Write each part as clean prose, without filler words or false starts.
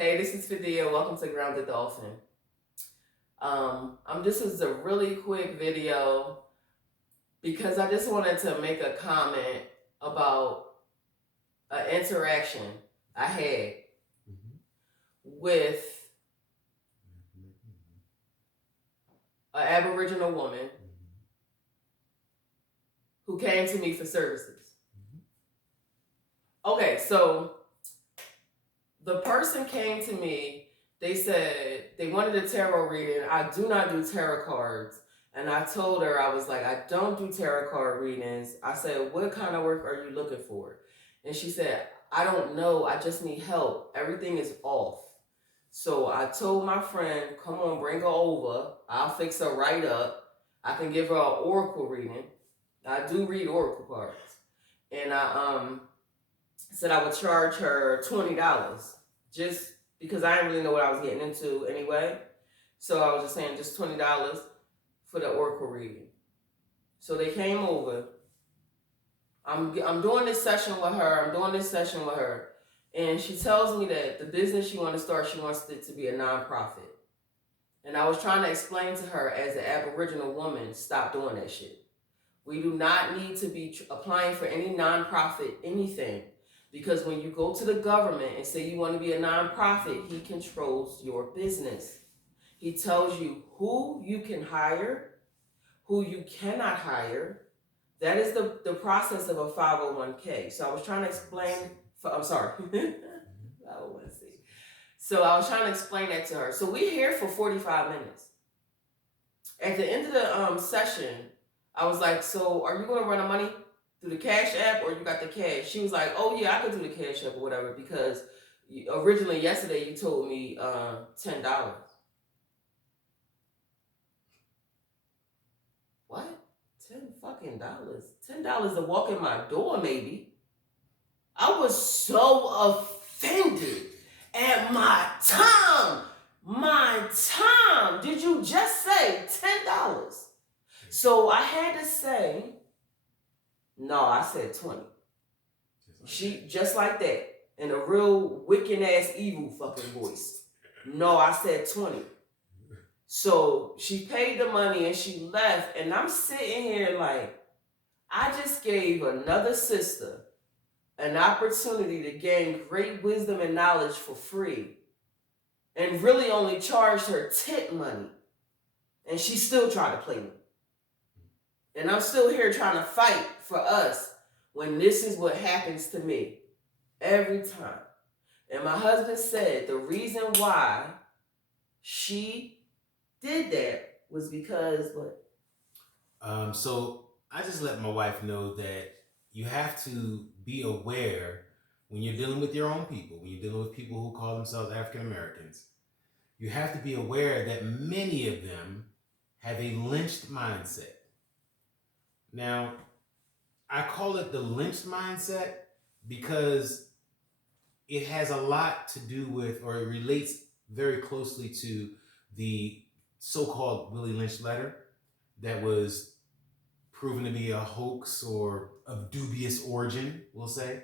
Hey, this is Fidea. Welcome to Grounded Dolphin. This is a really quick video because I just wanted to make a comment about an interaction I had with an Aboriginal woman who came to me for services. Okay, so the person came to me. They said they wanted a tarot reading. I do not do tarot cards. And I told her, I was like, I don't do tarot card readings. I said, what kind of work are you looking for? And she said, I don't know. I just need help. Everything is off. So I told my friend, come on, bring her over. I'll fix her right up. I can give her an oracle reading. I do read oracle cards. And I said I would charge her $20 just because I didn't really know what I was getting into anyway. So I was just saying just $20 for the oracle reading. So they came over. I'm doing this session with her. And she tells me that the business she wants to start, she wants it to be a nonprofit. And I was trying to explain to her as an Aboriginal woman, stop doing that shit. We do not need to be applying for any nonprofit anything. Because when you go to the government and say you want to be a nonprofit, he controls your business. He tells you who you can hire, who you cannot hire. That is the process of a 501k. So I was trying to explain, I'm sorry, 501c. So I was trying to explain that to her. So we're here for 45 minutes. At the end of the session, I was like, so are you going to run the money through the Cash App or you got the cash? She was like, oh yeah, I could do the Cash App or whatever because originally yesterday you told me $10. What? $10 $10 to walk in my door, maybe. I was so offended at my time. My time. Did you just say $10? So I had to say, no, I said 20. She just like that in a real wicked ass evil fucking voice. No, I said 20. So she paid the money and she left, and I'm sitting here like, I just gave another sister an opportunity to gain great wisdom and knowledge for free and really only charged her tip money. And she still tried to play me. And I'm still here trying to fight for us when this is what happens to me every time. And my husband said the reason why she did that was because what? So I just let my wife know that you have to be aware when you're dealing with your own people, when you're dealing with people who call themselves African Americans, you have to be aware that many of them have a lynched mindset. Now, I call it the lynched mindset because it has a lot to do with, or it relates very closely to the so-called Willie Lynch letter that was proven to be a hoax or of dubious origin, we'll say.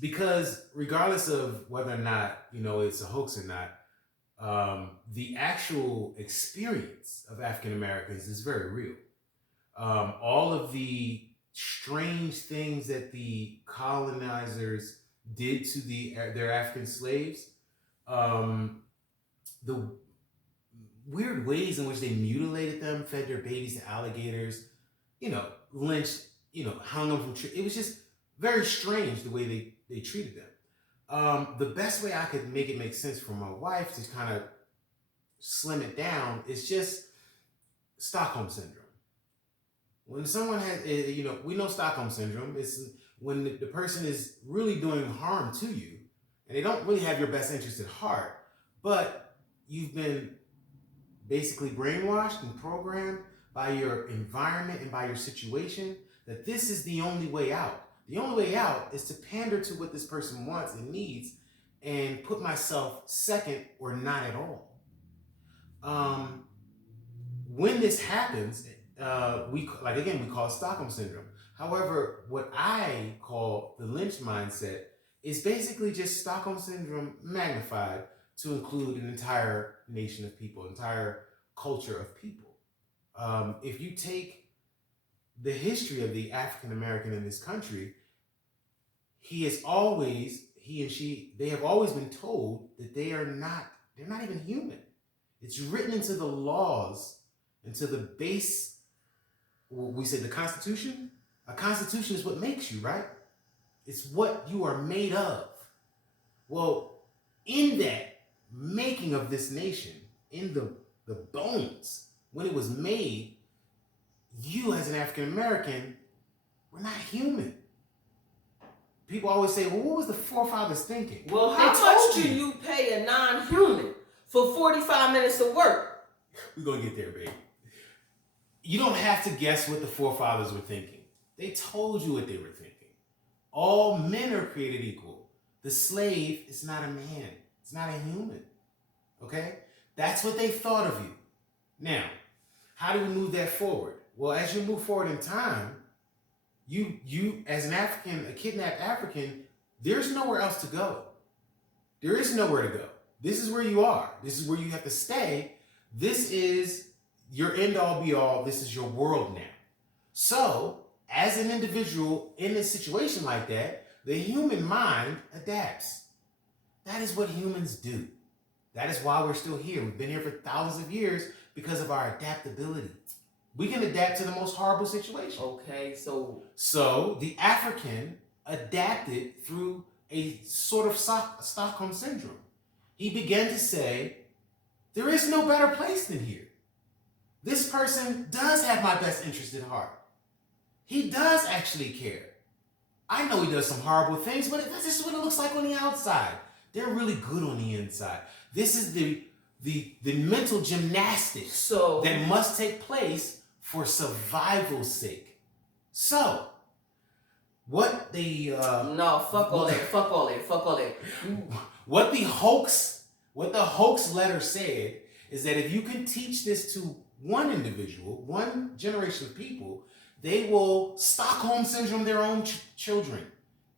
Because regardless of whether or not, it's a hoax or not, the actual experience of African Americans is very real. All of the strange things that the colonizers did to their African slaves, the weird ways in which they mutilated them, fed their babies to alligators, lynched, hung them from trees. It was just very strange the way they treated them. The best way I could make it make sense for my wife to kind of slim it down is just Stockholm syndrome. When someone has, we know Stockholm syndrome is when the person is really doing harm to you and they don't really have your best interest at heart, but you've been basically brainwashed and programmed by your environment and by your situation that this is the only way out. The only way out is to pander to what this person wants and needs and put myself second or not at all. When this happens, we call it Stockholm syndrome. However, what I call the Lynch mindset is basically just Stockholm Syndrome magnified to include an entire nation of people, entire culture of people. If you take the history of the African American in this country, he and she, they have always been told that they're not even human. It's written into the laws, into the base, we say the Constitution. A Constitution is what makes you, right? It's what you are made of. Well, in that making of this nation, in the bones, when it was made, you as an African American were not human. People always say, well, what was the forefathers thinking? Well, how much do you pay a non-human for 45 minutes of work? We're going to get there, babe. You don't have to guess what the forefathers were thinking. They told you what they were thinking. All men are created equal. The slave is not a man. It's not a human. Okay? That's what they thought of you. Now, how do we move that forward? Well, as you move forward in time, you as an African, a kidnapped African, there's nowhere else to go. There is nowhere to go. This is where you are. This is where you have to stay. This is your end all be all. This is your world now. So, as an individual in a situation like that, the human mind adapts. That is what humans do. That is why we're still here. We've been here for thousands of years because of our adaptability. We can adapt to the most horrible situation. Okay, so the African adapted through a sort of Stockholm Syndrome. He began to say, there is no better place than here. This person does have my best interest at heart. He does actually care. I know he does some horrible things, but this is what it looks like on the outside. They're really good on the inside. This is the mental gymnastics that must take place for survival's sake. So, what the no, fuck all that. What the hoax letter said is that if you can teach this to one individual, one generation of people, they will Stockholm Syndrome their own children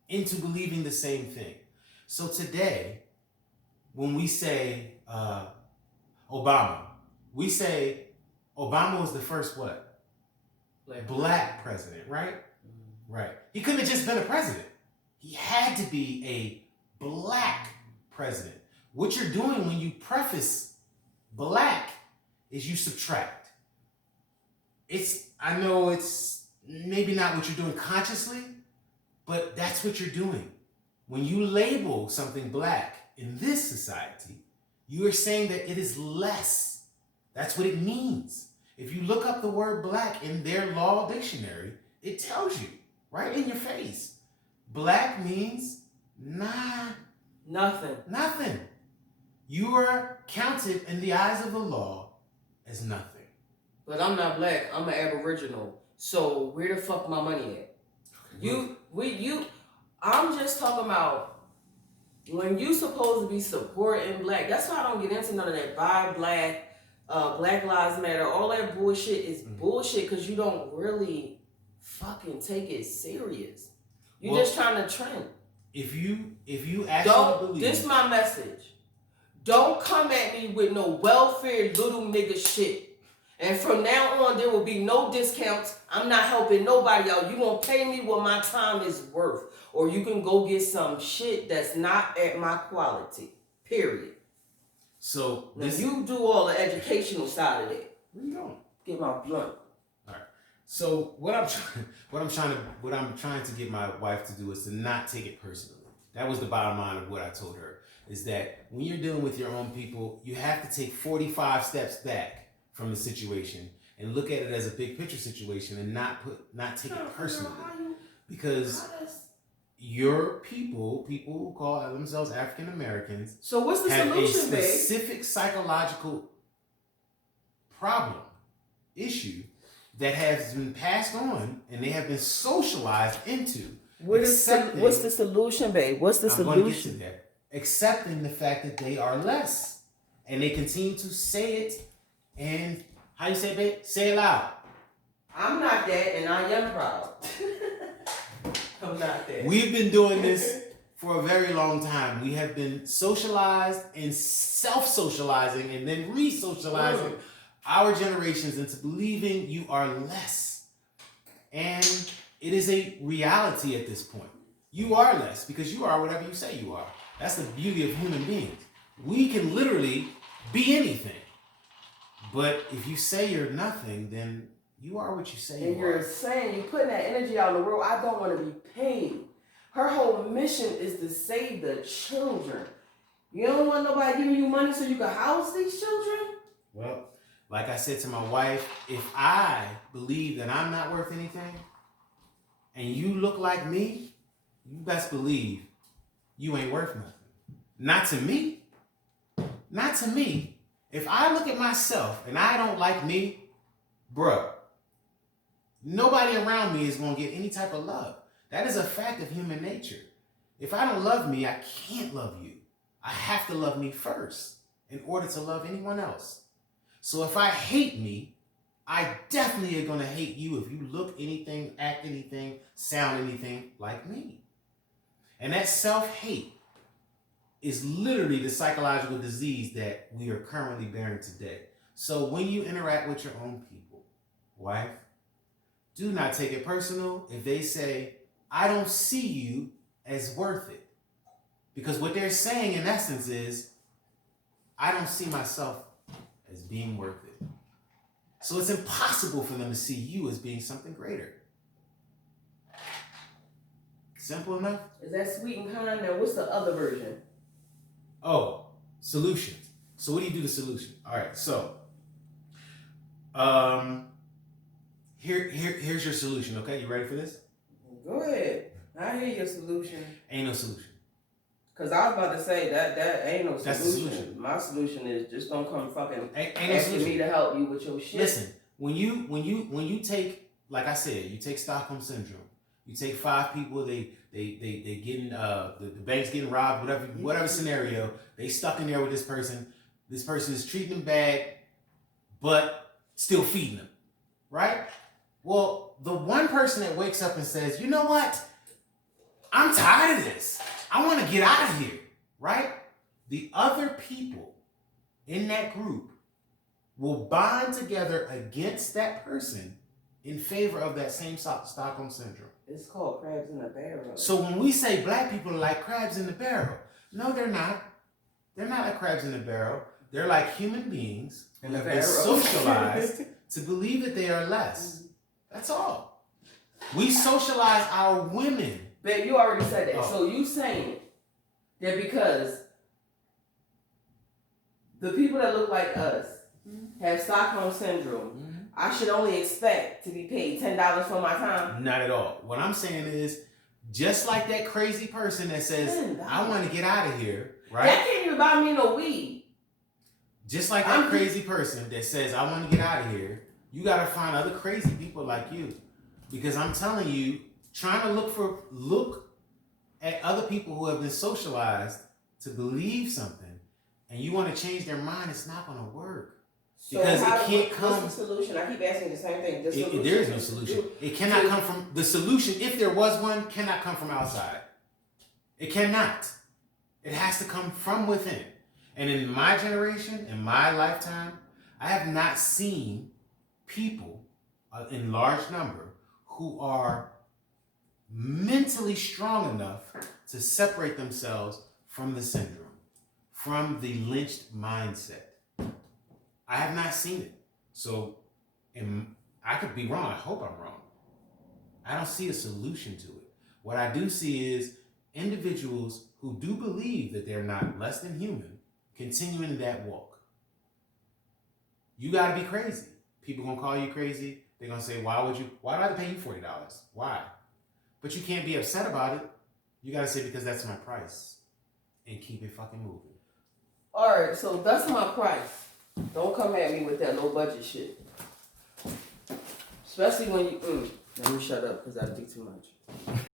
into believing the same thing. So today, when we say Obama, we say Obama was the first what? Black president, right? Mm-hmm. Right. He couldn't have just been a president. He had to be a black president. What you're doing when you preface black is you subtract. I know it's maybe not what you're doing consciously, but that's what you're doing. When you label something black in this society, you are saying that it is less. That's what it means. If you look up the word black in their law dictionary, it tells you right in your face. Black means nothing. You are counted in the eyes of the law as nothing. But I'm not black. I'm an Aboriginal. So where the fuck my money at? Okay, I'm just talking about when you supposed to be supporting black. That's why I don't get into none of that buy black, Black Lives Matter. All that bullshit is bullshit because you don't really fucking take it serious. You're just trying to trend. If you actually believe, this my message. Don't come at me with no welfare little nigga shit. And from now on, there will be no discounts. I'm not helping nobody out. You gonna pay me what my time is worth. Or you can go get some shit that's not at my quality. Period. So now you do all the educational side of it. Where you going? Get my blunt. All right. So what I'm trying to get my wife to do is to not take it personally. That was the bottom line of what I told her. Is that when you're dealing with your own people, you have to take 45 steps back from the situation and look at it as a big picture situation and not take it personally. Because your people who call themselves African Americans, so what's the have solution, a specific psychological issue that has been passed on and they have been socialized into. What's the solution, babe? What's the solution? I'm going to get to that. Accepting the fact that they are less. And they continue to say it. And how you say it, babe? Say it loud. I'm not that, and I am proud. I'm not that. We've been doing this for a very long time, we have been socialized and self-socializing and then re-socializing our generations into believing you are less. And it is a reality at this point. You are less because you are whatever you say you are. That's the beauty of human beings. We can literally be anything. But if you say you're nothing, then you are what you say you are. And you're saying, you're putting that energy out in the world. I don't want to be paid. Her whole mission is to save the children. You don't want nobody giving you money so you can house these children? Well, like I said to my wife, if I believe that I'm not worth anything and you look like me, you best believe you ain't worth nothing. Not to me. Not to me. If I look at myself and I don't like me, bruh, nobody around me is going to get any type of love. That is a fact of human nature. If I don't love me, I can't love you. I have to love me first in order to love anyone else. So if I hate me, I definitely are going to hate you if you look anything, act anything, sound anything like me. And that self-hate is literally the psychological disease that we are currently bearing today. So when you interact with your own people, wife, do not take it personal if they say, I don't see you as worth it. Because what they're saying in essence is, I don't see myself as being worth it. So it's impossible for them to see you as being something greater. Simple enough? Is that sweet and kind? Now, what's the other version? Oh, solutions. So what do you do to solution? All right, so here's your solution, okay? You ready for this? Go ahead. I hear your solution. Ain't no solution. Because I was about to say that ain't no solution. That's the solution. My solution is just don't come fucking Ain't no asking solution. me to help you with your shit. Listen, when you take, like I said, you take Stockholm Syndrome. You take 5 people, they getting the bank's getting robbed, whatever scenario, they stuck in there with this person. This person is treating them bad, but still feeding them, right? Well, the one person that wakes up and says, you know what? I'm tired of this. I want to get out of here, right? The other people in that group will bond together against that person in favor of that same Stockholm Syndrome. It's called crabs in a barrel. So when we say black people are like crabs in the barrel, no, they're not. They're not like crabs in the barrel. They're like human beings who have been socialized to believe that they are less. That's all. We socialize our women. Babe, you already said that. Oh. So you saying that because the people that look like us have Stockholm Syndrome, I should only expect to be paid $10 for my time? Not at all. What I'm saying is, just like that crazy person that says, I want to get out of here, right? That can't even buy me no weed. Just like that crazy person that says, I want to get out of here, you got to find other crazy people like you. Because I'm telling you, trying to look at other people who have been socialized to believe something, and you want to change their mind, it's not going to work. So because it can't come. What's the solution? I keep asking the same thing. There is no solution. It cannot come from the solution. If there was one, cannot come from outside. It cannot. It has to come from within. And in my generation, in my lifetime, I have not seen people in large number who are mentally strong enough to separate themselves from the syndrome, from the lynched mindset. I have not seen it. So I could be wrong. I hope I'm wrong. I don't see a solution to it. What I do see is individuals who do believe that they're not less than human continuing that walk. You got to be crazy. People going to call you crazy. They're going to say, why do I have to pay you $40? Why? But you can't be upset about it. You got to say, because that's my price. And keep it fucking moving. All right, so that's my price. Don't come at me with that low budget shit. Especially when you... Let me shut up because I do too much.